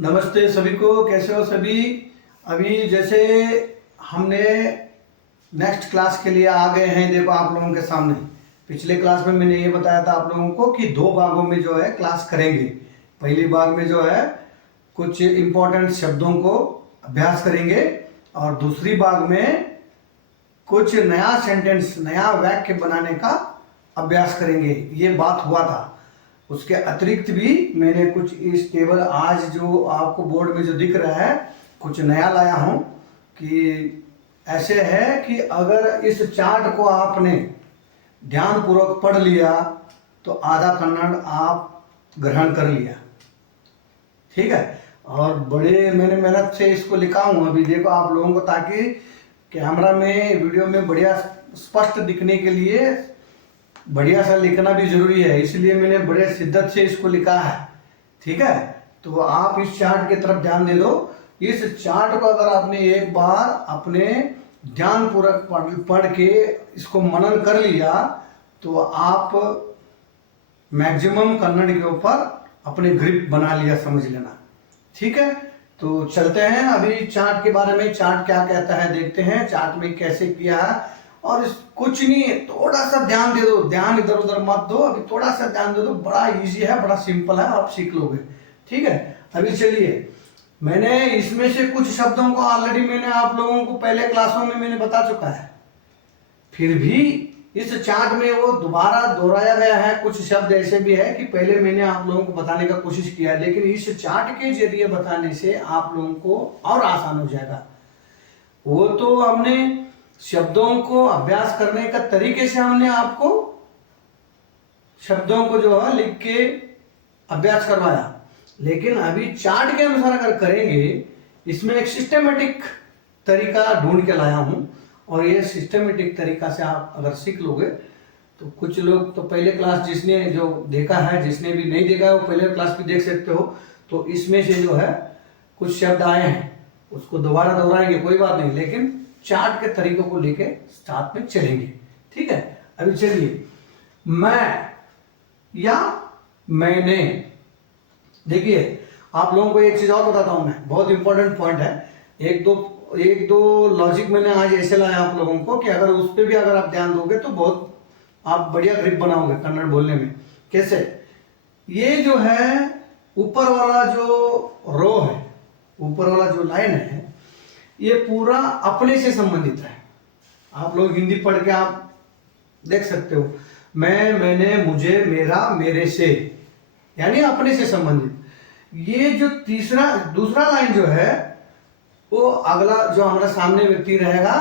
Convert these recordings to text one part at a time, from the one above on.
नमस्ते सभी को, कैसे हो सभी। अभी जैसे हमने नेक्स्ट क्लास के लिए आ गए हैं। देखो आप लोगों के सामने पिछले क्लास में मैंने ये बताया था आप लोगों को कि दो भागों में जो है क्लास करेंगे। पहली भाग में जो है कुछ इम्पोर्टेंट शब्दों को अभ्यास करेंगे और दूसरी भाग में कुछ नया सेंटेंस, नया वाक्य बनाने का अभ्यास करेंगे। ये बात हुआ था। उसके अतिरिक्त भी मैंने कुछ इस टेबल आज जो आपको बोर्ड में जो दिख रहा है कुछ नया लाया हूं कि ऐसे है कि अगर इस चार्ट को आपने ध्यानपूर्वक पढ़ लिया तो आधा कन्नड़ आप ग्रहण कर लिया। ठीक है। और बड़े मैंने मेहनत से इसको लिखा हूं अभी देखो आप लोगों को, ताकि कैमरा में वीडियो में बढ़िया स्पष्ट दिखने के लिए बढ़िया सा लिखना भी जरूरी है, इसलिए मैंने बड़े शिद्दत से इसको लिखा है। ठीक है। तो आप इस चार्ट की तरफ ध्यान दे दो। इस चार्ट को अगर आपने एक बार अपने ध्यानपूर्वक पढ़ के इसको मनन कर लिया तो आप मैक्सिमम कन्नड़ के ऊपर अपने ग्रिप बना लिया, समझ लेना। ठीक है। तो चलते हैं अभी चार्ट के बारे में। चार्ट क्या कहता है देखते हैं, चार्ट में कैसे किया है। और इस कुछ नहीं है, थोड़ा सा ध्यान दे दो, ध्यान इधर उधर मत दो, अभी थोड़ा सा ध्यान दे दो। बड़ा इजी है, बड़ा सिंपल है, आप सीख लोगे। ठीक है। अभी चलिए, मैंने इसमें से कुछ शब्दों को ऑलरेडी मैंने आप लोगों को पहले क्लासों में मैंने बता चुका है, फिर भी इस चार्ट में वो दोबारा दोहराया गया है। कुछ शब्द ऐसे भी है कि पहले मैंने आप लोगों को बताने का कोशिश किया, लेकिन इस चार्ट के जरिए बताने से आप लोगों को और आसान हो जाएगा। वो तो हमने शब्दों को अभ्यास करने का तरीके से हमने आपको शब्दों को जो है लिख के अभ्यास करवाया, लेकिन अभी चार्ट के अनुसार अगर करेंगे, इसमें एक सिस्टमेटिक तरीका ढूंढ के लाया हूं। और ये सिस्टमेटिक तरीका से आप अगर सीख लोगे तो कुछ लोग तो पहले क्लास जिसने जो देखा है, जिसने भी नहीं देखा है वो पहले क्लास भी देख सकते हो। तो इसमें से जो है कुछ शब्द आए हैं, उसको दोबारा दोहराएंगे कोई बात नहीं, लेकिन चार्ट के तरीकों को लेके साथ में चलेंगे। ठीक है। अभी चलिए, मैं या मैंने। देखिए आप लोगों को एक चीज और बताता हूं मैं, बहुत इंपॉर्टेंट पॉइंट है। एक दो लॉजिक मैंने आज ऐसे लाया आप लोगों को कि अगर उस पर भी अगर आप ध्यान दोगे तो बहुत आप बढ़िया ग्रिप बनाओगे कन्नड़ बोलने में। कैसे? ये जो है ऊपर वाला जो रो है, ऊपर वाला जो लाइन है, ये पूरा अपने से संबंधित है। आप लोग हिंदी पढ़ के आप देख सकते हो, मैं, मैंने, मुझे, मेरा, मेरे से, यानी अपने से संबंधित। ये जो दूसरा लाइन जो है वो अगला जो हमारा सामने व्यक्ति रहेगा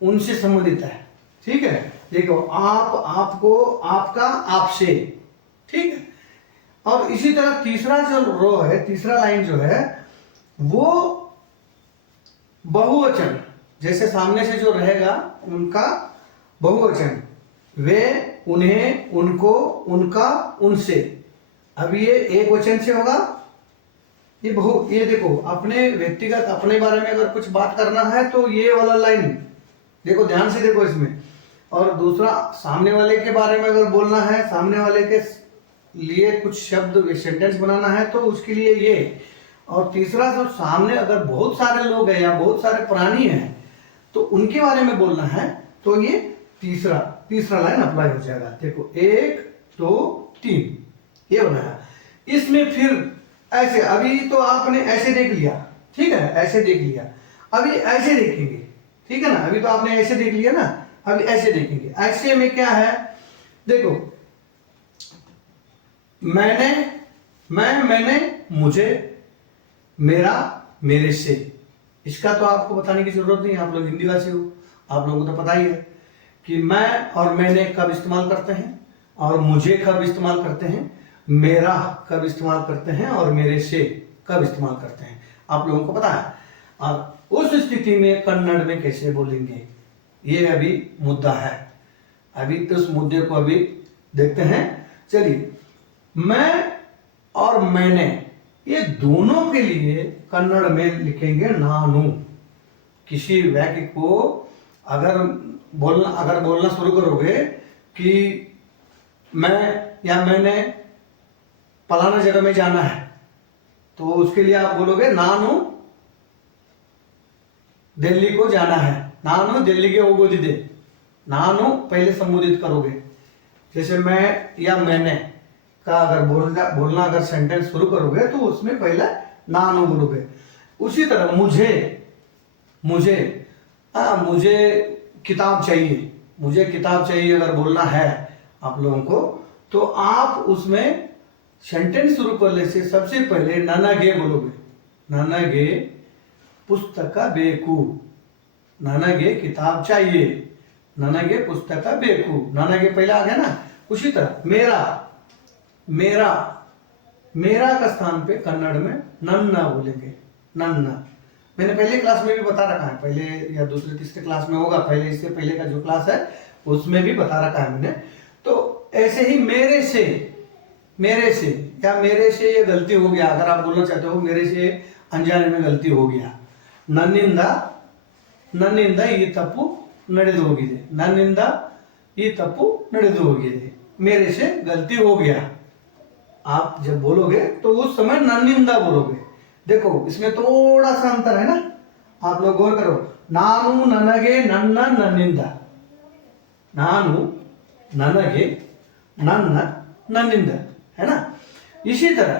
उनसे संबंधित है। ठीक है। देखो, आप, आपको, आपका, आपसे। ठीक है। और इसी तरह तीसरा जो रो है, तीसरा लाइन जो है वो बहुवचन, जैसे सामने से जो रहेगा उनका बहुवचन, वे, उन्हें, उनको, उनका, उनसे। अब ये एक वचन से होगा, ये देखो अपने व्यक्तिगत अपने बारे में अगर कुछ बात करना है तो ये वाला लाइन देखो, ध्यान से देखो इसमें। और दूसरा सामने वाले के बारे में अगर बोलना है, सामने वाले के लिए कुछ शब्द सेंटेंस बनाना है तो उसके लिए ये। और तीसरा जो सामने अगर बहुत सारे लोग हैं या बहुत सारे प्राणी हैं तो उनके बारे में बोलना है तो ये तीसरा लाइन अप्लाई हो जाएगा। देखो, 1 2 3 ये बनाया। इसमें फिर ऐसे, अभी तो आपने ऐसे देख लिया। ठीक है, ऐसे देख लिया। अभी ऐसे देखेंगे। ठीक है ना, अभी तो आपने ऐसे देख लिया ना, अभी ऐसे देखेंगे। ऐसे में क्या है, देखो, मैंने, मुझे, मेरा, मेरे से। इसका तो आपको बताने की जरूरत नहीं, आप लोग हिंदी भाषी हो, आप लोगों को तो पता ही है कि मैं और मैंने कब इस्तेमाल करते हैं और मुझे कब इस्तेमाल करते हैं, मेरा कब इस्तेमाल करते हैं और मेरे से कब इस्तेमाल करते हैं, आप लोगों को पता है। और उस स्थिति में कन्नड़ में कैसे बोलेंगे, ये अभी मुद्दा है। अभी तो उस मुद्दे को अभी देखते हैं। चलिए, मैं और मैंने, ये दोनों के लिए कन्नड़ में लिखेंगे नानु। किसी वाक्य को अगर बोलना शुरू करोगे कि मैं या मैंने फलाना जगह में जाना है, तो उसके लिए आप बोलोगे नानु दिल्ली को जाना है, नानु दिल्ली के होगोदिदे। नानु पहले संबोधित करोगे, जैसे मैं या मैंने का अगर बोलना अगर सेंटेंस शुरू करोगे तो उसमें पहले नानु बोलोगे। उसी तरह मुझे मुझे किताब चाहिए, मुझे किताब चाहिए अगर बोलना है आप लोगों को, तो आप उसमें सेंटेंस शुरू करने से सबसे पहले ननगे बोलोगे। ननगे पुस्तक बेकू, ननगे किताब चाहिए, ननगे पुस्तक बेकू, ननगे पहले आ गया ना। उसी तरह मेरा का स्थान पे कन्नड़ में नन्ना बोलेंगे, नन्ना। मैंने पहले क्लास में भी बता रखा है, पहले या दूसरे तीसरे क्लास में होगा, पहले इससे पहले का जो क्लास है उसमें भी बता रखा है मैंने। तो ऐसे ही मेरे से या मेरे से ये गलती हो गया, अगर आप बोलना चाहते हो मेरे से अनजाने में गलती हो गया। ನನ್ನಿಂದ ಈ ತಪ್ಪು ನಡೆದು ಹೋಗಿದೆ, ನನ್ನಿಂದ ಈ ತಪ್ಪು ನಡೆದು ಹೋಗಿದೆ, मेरे से गलती हो गया। आप जब बोलोगे तो उस समय नन्निंदा बोलोगे। देखो इसमें थोड़ा सा अंतर है ना, आप लोग गौर करो। नानु ನನಗೆ ನನ್ನ ನನ್ನಿಂದ, नानु ನನಗೆ ನನ್ನ ನನ್ನಿಂದ, है ना। इसी तरह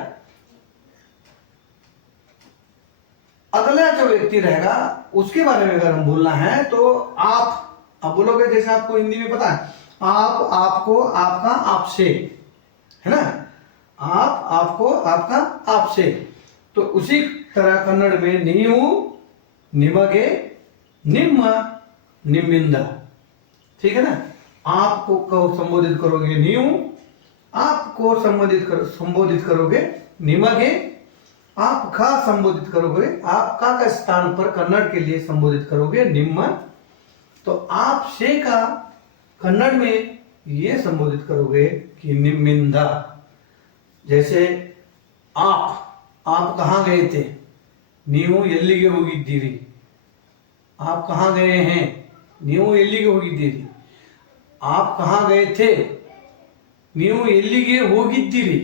अगला जो व्यक्ति रहेगा उसके बारे में अगर हम बोलना है तो आप बोलोगे, जैसे आपको हिंदी में पता है आप, आपको, आपका, आपसे, है ना। आप, आपको, आपका, आपसे। तो उसी तरह कन्नड़ में ನೀವು, ನಿಮಗೆ, ನಿಮ್ಮ, ನಿಮ್ಮಿಂದ, ठीक है ना। आपको को संबोधित करोगे ನೀವು, आपको संबोधित करोगे निಮಗೆ, आपका संबोधित करोगे, आपका का स्थान पर कन्नड़ के लिए संबोधित करोगे ನಿಮ್ಮ। तो आपसे का कन्नड़ में ये संबोधित करोगे कि निम्मिंदा। जैसे आप कहाँ गए थे, ನೀವು ಎಲ್ಲಿಗೆ ಹೋಗಿದ್ದೀರಿ। आप कहाँ गए हैं, ನೀವು ಎಲ್ಲಿಗೆ ಹೋಗಿದ್ದೀರಿ। आप कहाँ गए थे, ನೀವು ಎಲ್ಲಿಗೆ ಹೋಗಿದ್ದೀರಿ।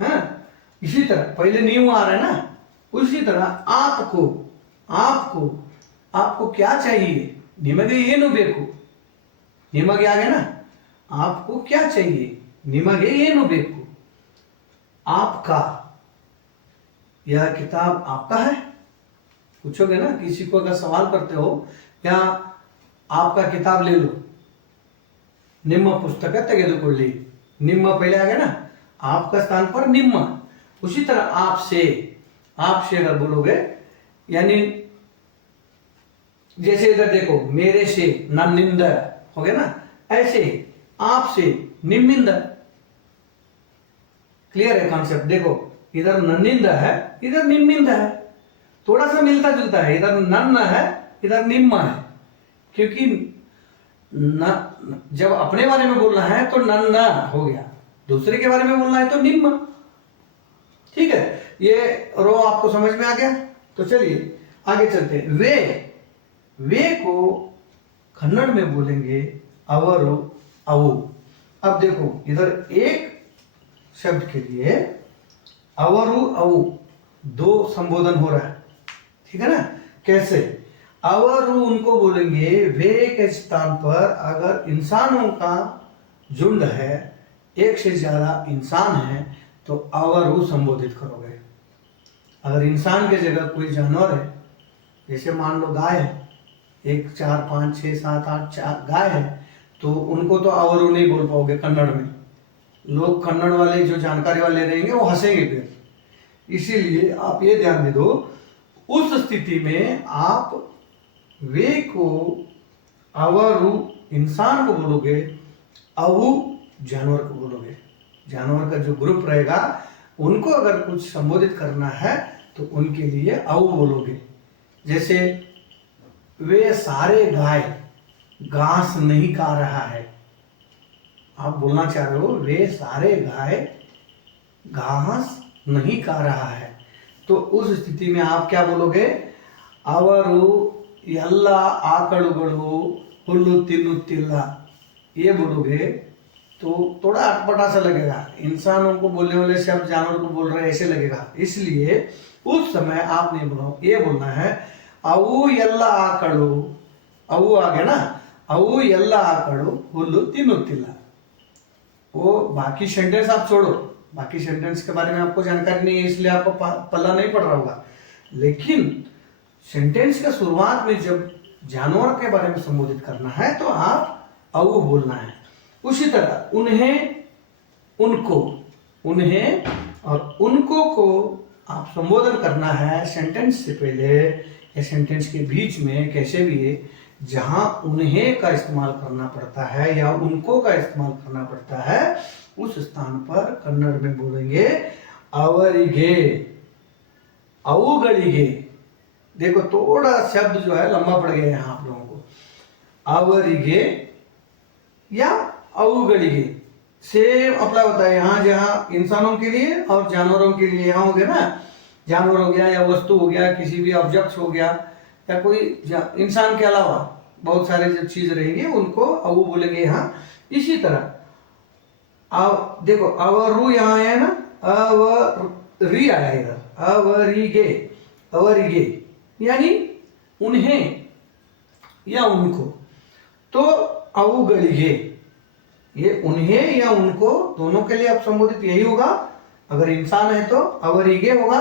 हाँ, इसी तरह पहले नीव आ रहा है ना, उसी तरह आपको आपको क्या चाहिए, निಮಗೆ ಏನು ಬೇಕು, निಮಗೆ आ गया ना। आपको क्या चाहिए, निಮಗೆ ಏನು ಬೇಕು। आपका, यह किताब आपका है। पूछोगे ना किसी को, अगर सवाल करते हो या आपका किताब ले लो, ನಿಮ್ಮ पुस्तक ತೆಗೆದುಕೊಳ್ಳಿ, ನಿಮ್ಮ पहले आ गया ना, आपका स्थान पर ನಿಮ್ಮ। उसी तरह आपसे अगर बोलोगे, यानी जैसे इधर देखो मेरे से नन्निंद हो गया ना, ऐसे आपसे निम्मिंद। क्लियर है कॉन्सेप्ट। देखो इधर नन्निंद है, इधर निम्मिंद है, थोड़ा सा मिलता जुलता है, इधर नन्न है, इधर निम्मा है। क्योंकि जब अपने बारे में बोलना है तो नन्ना हो गया, दूसरे के बारे में बोलना है तो निम्मा। ठीक है, ये रो आपको समझ में आ गया। तो चलिए आगे चलते हैं। वे को कन्नड़ में बोलेंगे अवरु अवु। अब देखो इधर एक शब्द के लिए अवरु अवु दो संबोधन हो रहा है, ठीक है ना। कैसे, अवरु उनको बोलेंगे वे के स्थान पर अगर इंसानों का झुंड है, एक से ज्यादा इंसान है, तो अवरु संबोधित करोगे। अगर इंसान की जगह कोई जानवर है, जैसे मान लो गाय है, 1 4 5 6 7 8 गाय है, तो उनको तो अवरु नहीं बोल पाओगे कन्नड़ में। लोग कन्नड़ वाले जो जानकारी वाले रहेंगे वो हंसेंगे फिर। इसीलिए आप ये ध्यान दे दो, उस स्थिति में आप वे को अवरु इंसान को बोलोगे, अवु जानवर को बोलोगे। जानवर का जो ग्रुप रहेगा उनको अगर कुछ संबोधित करना है तो उनके लिए अवु बोलोगे। जैसे वे सारे गाय घास नहीं खा रहा है, आप बोलना चाह रहे हो वे सारे गाय घास नहीं खा रहा है, तो उस स्थिति में आप क्या बोलोगे, ಅವರು ಎಲ್ಲ ಆಕಳುಗಳು ಹುಲ್ಲು ತಿನ್ನುತ್ತಿಲ್ಲ, ये बोलोगे। तो थोड़ा अटपटा सा लगेगा, इंसानों को बोलने वाले शब्द जानवर को बोल रहे ऐसे लगेगा। इसलिए उस समय आपने ये बोलना है अವು ಎಲ್ಲ ಆಕಳು, अವು आ गया ना, अವು ಎಲ್ಲ ಆಕಳು ಹುಲ್ಲು ತಿನ್ನುತ್ತಿಲ್ಲ। वो बाकी सेंटेंस आप छोड़ो, बाकी सेंटेंस के बारे में आपको जानकारी नहीं है इसलिए आपको पल्ला नहीं पड़ रहा होगा, लेकिन सेंटेंस का शुरुआत में जब जानवर के बारे में संबोधित करना है तो आप अವು बोलना है। उसी तरह उन्हें, उनको, उन्हें और उनको को आप संबोधन करना है सेंटेंस से पहले या सेंटेंस के बीच में, कैसे भी है, जहां उन्हें का इस्तेमाल करना पड़ता है या उनको का इस्तेमाल करना पड़ता है उस स्थान पर कन्नड़ में बोलेंगे ಅವರಿಗೆ, ಅವುಗಳಿಗೆ। देखो थोड़ा शब्द जो है लंबा पड़ गया यहाँ आप लोगों को, ಅವರಿಗೆ या ಅವುಗಳಿಗೆ सेम अप्लाई होता है यहाँ, जहाँ इंसानों के लिए और जानवरों के लिए। यहाँ हो गया ना, जानवर हो गया या वस्तु हो गया, किसी भी ऑब्जेक्ट हो गया या कोई इंसान के अलावा बहुत सारे जो चीज रहेंगे उनको अವು बोलेंगे यहाँ। इसी तरह देखो अवरु यहाँ है ना, अवरी आया इधर, अवरिगे, अवरिगे यानी उन्हें या उनको, तो ಅವುಗಳಿಗೆ, ये उन्हें या उनको दोनों के लिए आप संबोधित यही होगा। अगर इंसान है तो ಅವರಿಗೆ होगा,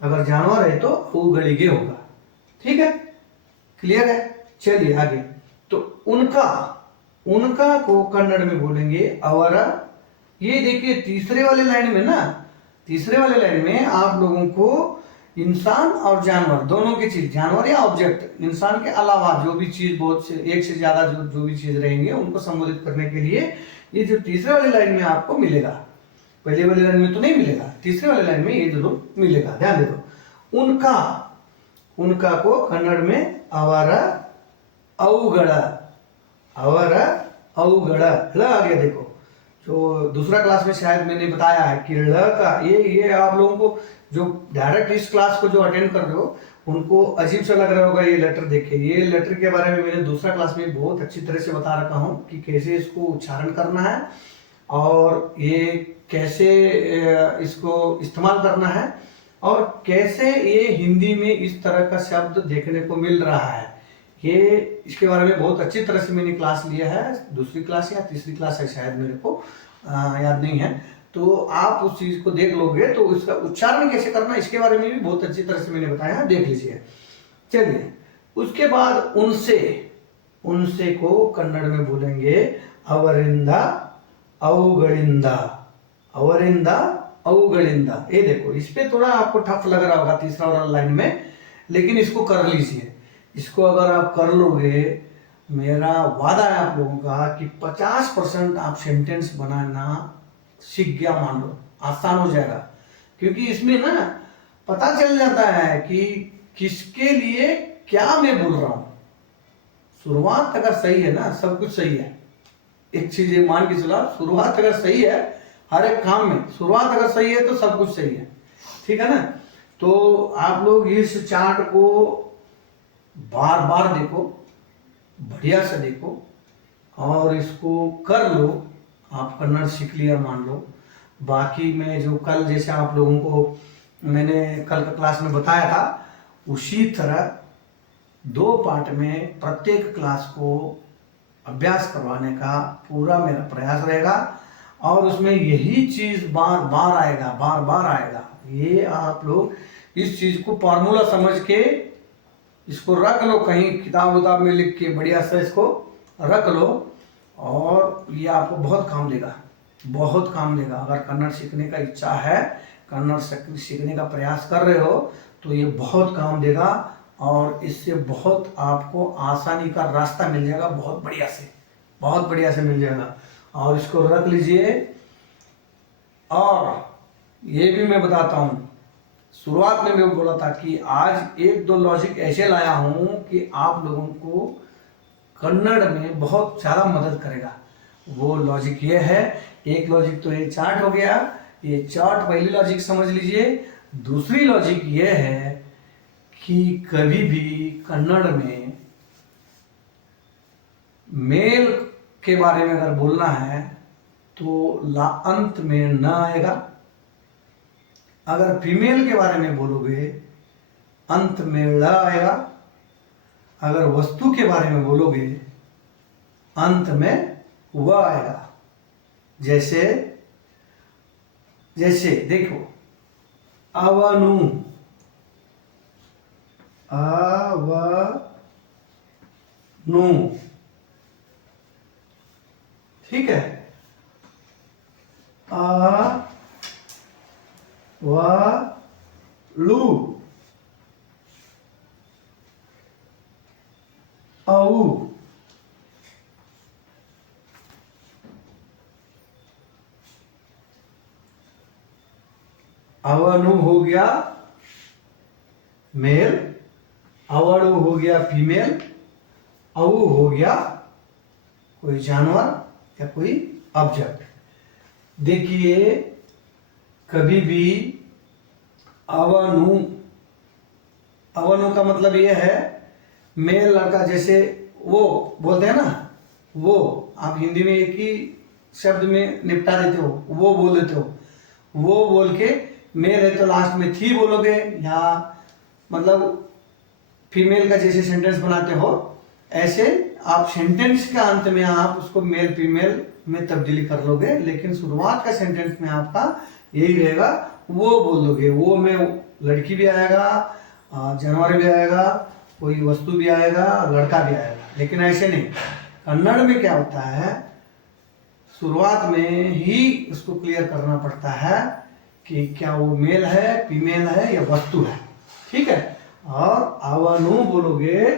अगर जानवर है तो ಅವುಗಳಿಗೆ होगा। ठीक है, क्लियर है? चलिए आगे। तो उनका, उनका को कन्नड़ में बोलेंगे ಅವರ। ये देखिए तीसरे वाले लाइन में ना, तीसरे वाले लाइन में आप लोगों को इंसान और जानवर दोनों की चीज, जानवर या ऑब्जेक्ट, इंसान के अलावा जो भी चीज, बहुत से एक से ज्यादा जो भी चीज रहेंगे उनको संबोधित करने के लिए ये जो तीसरे वाले लाइन में आपको मिलेगा, पहले वाले लाइन में तो नहीं मिलेगा, तीसरे वाले लाइन में ये जरूर मिलेगा, ध्यान दे दो। उनका, उनका को कन्नड़ में ಅವರ, ಅವುಗಳ, ಅವರ ಅವುಗಳ, ल आ गया। देखो जो दूसरा क्लास में शायद मैंने बताया है कि ल का ये आप लोगों को जो डायरेक्ट इस क्लास को जो अटेंड कर रहे हो उनको अजीब सा लग रहा होगा ये लेटर देख के। ये लेटर के बारे में मैंने दूसरा क्लास में बहुत अच्छी तरह से बता रखा हूँ कि कैसे इसको उच्चारण करना है और ये कैसे इसको इस्तेमाल करना है और कैसे ये हिंदी में इस तरह का शब्द देखने को मिल रहा है। ये इसके बारे में बहुत अच्छी तरह से मैंने क्लास लिया है, दूसरी क्लास या तीसरी क्लास है शायद, मेरे को याद नहीं है। तो आप उस चीज को देख लोगे तो इसका उच्चारण कैसे करना इसके बारे में भी बहुत अच्छी तरह से मैंने बताया, देख लीजिए। चलिए उसके बाद उनसे, उनसे को कन्नड़ में बोलेंगे ಅವರಿಂದ, ಅವುಗಳಿಂದ, ಅವರಿಂದ ಅವುಗಳಿಂದ। ये देखो इस पे थोड़ा आपको टफ लग रहा होगा तीसरा वाला लाइन में, लेकिन इसको कर लीजिए। इसको अगर आप कर लोगे, मेरा वादा है आप लोगों का कि 50% आप सेंटेंस बनाना सीख गया मान लो, आसान हो जाएगा। क्योंकि इसमें ना पता चल जाता है कि किसके लिए क्या मैं बोल रहा हूं। शुरुआत अगर सही है ना, सब कुछ सही है। एक चीज ये मान के चला, शुरुआत अगर सही है हर एक काम में, शुरुआत अगर सही है तो सब कुछ सही है। ठीक है ना? तो आप लोग इस चार्ट को बार बार देखो, बढ़िया से देखो और इसको कर लो। आप कन्नड़ सीख लिया मान लो। बाकी मैं जो कल जैसे आप लोगों को मैंने कल का क्लास में बताया था उसी तरह 2 पार्ट में प्रत्येक क्लास को अभ्यास करवाने का पूरा मेरा प्रयास रहेगा और उसमें यही चीज बार बार आएगा, बार बार आएगा। ये आप लोग इस चीज को फॉर्मूला समझ के इसको रख लो, कहीं किताब उताब में लिख के बढ़िया से इसको रख लो और ये आपको बहुत काम देगा, बहुत काम देगा। अगर कन्नड़ सीखने का इच्छा है, कन्नड़ सीखने का प्रयास कर रहे हो तो ये बहुत काम देगा और इससे बहुत आपको आसानी का रास्ता मिल जाएगा, बहुत बढ़िया से, बहुत बढ़िया से मिल जाएगा। और इसको रख लीजिए। और ये भी मैं बताता हूँ, शुरुआत में मैं बोला था कि आज 1-2 लॉजिक ऐसे लाया हूँ कि आप लोगों को कन्नड़ में बहुत ज़्यादा मदद करेगा। वो लॉजिक ये है, एक लॉजिक तो ये चार्ट हो गया, ये चार्ट पहली लॉजिक समझ लीजिए। दूसरी लॉजिक ये है कि कभी भी कन्नड़ में मेल के बारे में अगर बोलना है तो ला अंत में न आएगा। अगर फीमेल के बारे में बोलोगे अंत में ल आएगा। अगर वस्तु के बारे में बोलोगे अंत में व आएगा। जैसे जैसे देखो, अवनु, अवनु, ठीक है। अवलु, औ, अवनु हो गया मेल, अवड़ु हो गया फीमेल, औ हो गया कोई जानवर या कोई ऑब्जेक्ट। देखिए कभी भी अवनु, अवनु का मतलब यह है मेल लड़का, जैसे वो बोलते हैं ना, वो आप हिंदी में एक ही शब्द में निपटा देते हो, वो बोल देते हो। वो बोल के मेल है तो लास्ट में थी बोलोगे, या मतलब फीमेल का जैसे सेंटेंस बनाते हो ऐसे आप सेंटेंस का अंत में आप उसको मेल फीमेल में तब्दीली कर लोगे, लेकिन शुरुआत का सेंटेंस में आपका यही रहेगा, वो बोल दोगे। वो में लड़की भी आएगा, जानवर भी आएगा, कोई वस्तु भी आएगा, लड़का भी आएगा। लेकिन ऐसे नहीं, कन्नड़ में क्या होता है, शुरुआत में ही उसको क्लियर करना पड़ता है कि क्या वो मेल है, फीमेल है या वस्तु है, ठीक है। और अवनु बोलोगे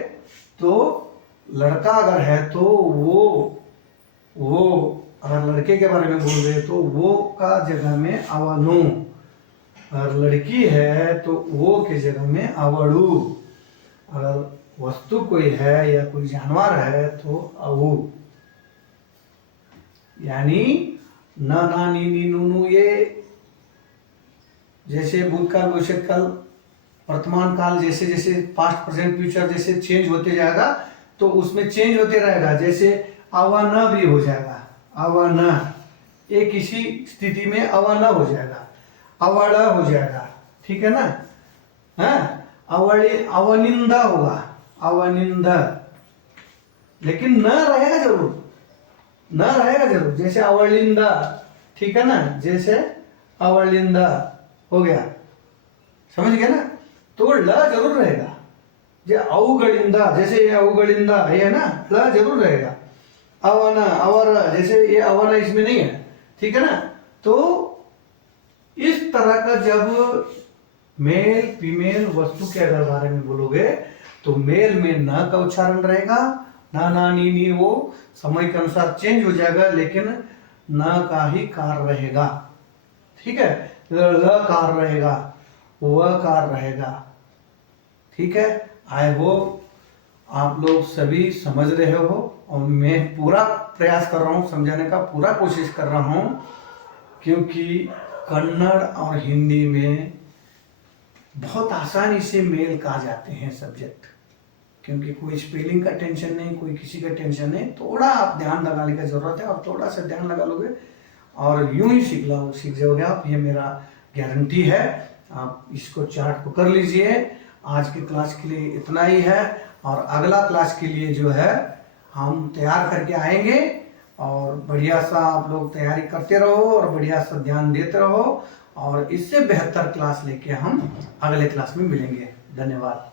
तो लड़का अगर है तो वो अगर लड़के के बारे में बोल रहे तो वो का जगह में अवनु, अगर लड़की है तो वो के जगह में अवड़ु, अगर वस्तु कोई है या कोई जानवर है तो अवु। यानी न, ना, नी, नी, नु, नु, ये जैसे भूतकाल, भविष्य काल, वर्तमान काल, जैसे जैसे पास्ट प्रेजेंट फ्यूचर जैसे चेंज होते जाएगा तो उसमें चेंज होते रहेगा। जैसे अवन भी हो जाएगा, अवन, एक इसी स्थिति में अवन हो जाएगा, अवड़ हो जाएगा, ठीक है ना। हाँ, अवनिंदा होगा, अवनिंदा, लेकिन न रहेगा जरूर, न रहेगा जरूर। जैसे अवलिंदा, ठीक है ना, जैसे अवलिंदा हो गया, समझ गया ना। तो ल जरूर रहेगा। जो अवगड़िंदा, जैसे ये अवगड़िंदा है ना, ल जरूर रहेगा। अवन, अवर, जैसे ये अवन इसमें नहीं है, ठीक है ना। तो इस तरह का जब मेल फीमेल वस्तु के अगर बारे में बोलोगे तो मेल में न का उच्चारण रहेगा, ना, ना, नी, नी, वो समय के अनुसार चेंज हो जाएगा, लेकिन न का ही कार रहेगा, ठीक है। ल कार रहेगा, व कार रहेगा, ठीक है। आई होप आप लोग सभी समझ रहे हो, और मैं पूरा प्रयास कर रहा हूँ समझाने का, पूरा कोशिश कर रहा हूँ, क्योंकि कन्नड़ और हिंदी में बहुत आसानी से मेल कहा जाते हैं सब्जेक्ट, क्योंकि कोई स्पेलिंग का टेंशन नहीं, कोई किसी का टेंशन नहीं। थोड़ा आप ध्यान लगाने की जरूरत है, और थोड़ा सा ध्यान लगा लोगे और यूं ही सीख जाओगे आप, ये मेरा गारंटी है। आप इसको चार्ट को कर लीजिए। आज की क्लास के लिए इतना ही है, और अगला क्लास के लिए जो है हम तैयार करके आएंगे, और बढ़िया सा आप लोग तैयारी करते रहो और बढ़िया सा ध्यान देते रहो, और इससे बेहतर क्लास लेके हम अगले क्लास में मिलेंगे। धन्यवाद।